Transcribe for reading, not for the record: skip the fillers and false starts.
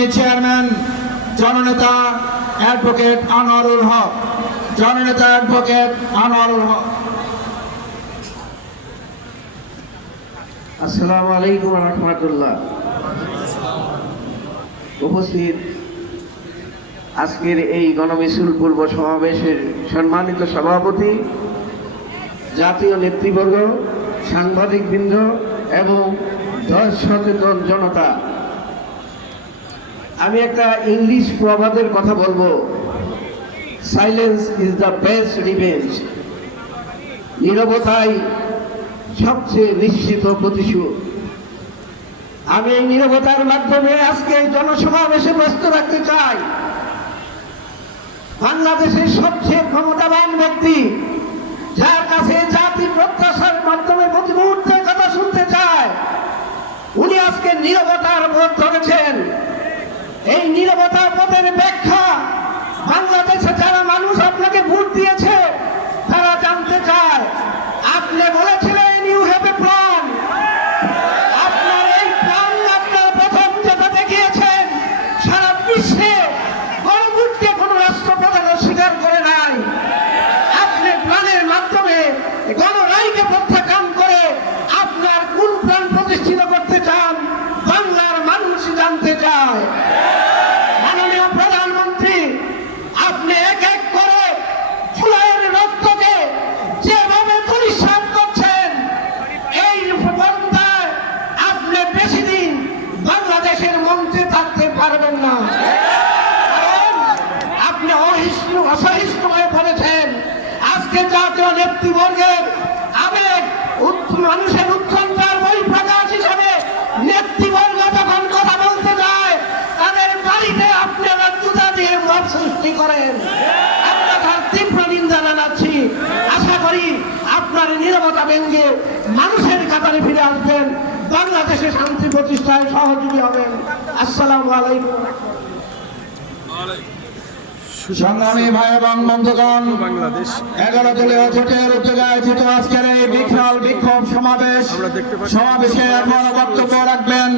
সংগ্রামী চেয়ারম্যান জননেতা অ্যাডভোকেট আনোয়ারুল হক। জননেতা অ্যাডভোকেট আনোয়ারুল হক। আসসালামু আলাইকুম ওয়া রাহমাতুল্লাহ। উপস্থিত আজকের এই গণমিছিল পূর্ব সমাবেশের সম্মানিত সভাপতি, জাতীয় নেতৃবর্গ, সাংবাদিকবৃন্দ এবং দেশ সচেতন জনতা, আমি একটা ইংলিশ প্রবাদের কথা বলবো, silence is the best revenge. নীরবতাই সবচেয়ে নিশ্চিত প্রতিশোধ। আমি এই নীরবতার মাধ্যমে আজকে এই জনসমাবেশে ব্যস্ত রাখতে চাই বাংলাদেশের সবচেয়ে ক্ষমতাবান ব্যক্তি, যার কাছে জাতি প্রত্যাশার মাধ্যমে প্রতি মুহূর্তে কথা শুনতে চায়, উনি আজকে নীরবতার পথ ধরেছেন। এই নীরবতার পথের ব্যাখ্যা বাংলাদেশে যারা মানুষ আপনাকে ভোট দিয়েছে তারা জানতে চায়। আপনি বলেছিলেন ইউ হ্যাভ এ প্ল্যান। আপনার এই প্ল্যান আপনার প্রথম যেটা দেখিয়েছেন সারা বিশ্বে গণভোটকে কোনো রাষ্ট্রপ্রধান স্বীকার করে নাই। আপনি প্ল্যানের মাধ্যমে গণরায়কে প্রত্যাখ্যান করে আপনার কোন প্ল্যান প্রতিষ্ঠিত করতে চান বাংলার মানুষ জানতে চায়। মাননীয় প্রধানমন্ত্রী, আপনি এক এক করে জুলাইয়ের রক্তকে যেভাবে পরিষ্কার করছেন, এই পন্থায় আপনি বেশি দিন বাংলাদেশের মঞ্চে থাকতে পারবেন না। কারণ আপনি অসহিষ্ণু হয়ে পড়েছেন। আজকে জাতীয় নেতৃবর্গের আবেগ, মানুষের উৎকণ্ঠার বহিঃপ্রকাশ হিসাবে নেতৃবর্গ যখন কথা বলতে যায় তাদের বাড়িতে আপনারা জুতা দিয়ে মত সৃষ্টি করেন। আমরা তার তীব্র নিন্দা জানাচ্ছি। আশা করি আপনার নীরবতা ভেঙে মানুষের কাতারে ফিরে আসবেন, বাংলাদেশে শান্তি প্রতিষ্ঠায় সহযোগী হবেন। আসসালামু আলাইকুম। সংগ্রামী ভাই এবং বন্ধুগণ, 11 দলীয় জোটের উদ্যোগে আয়োজিত আজকের এই বিশাল বিক্ষোভ সমাবেশে এখন বক্তব্য রাখবেন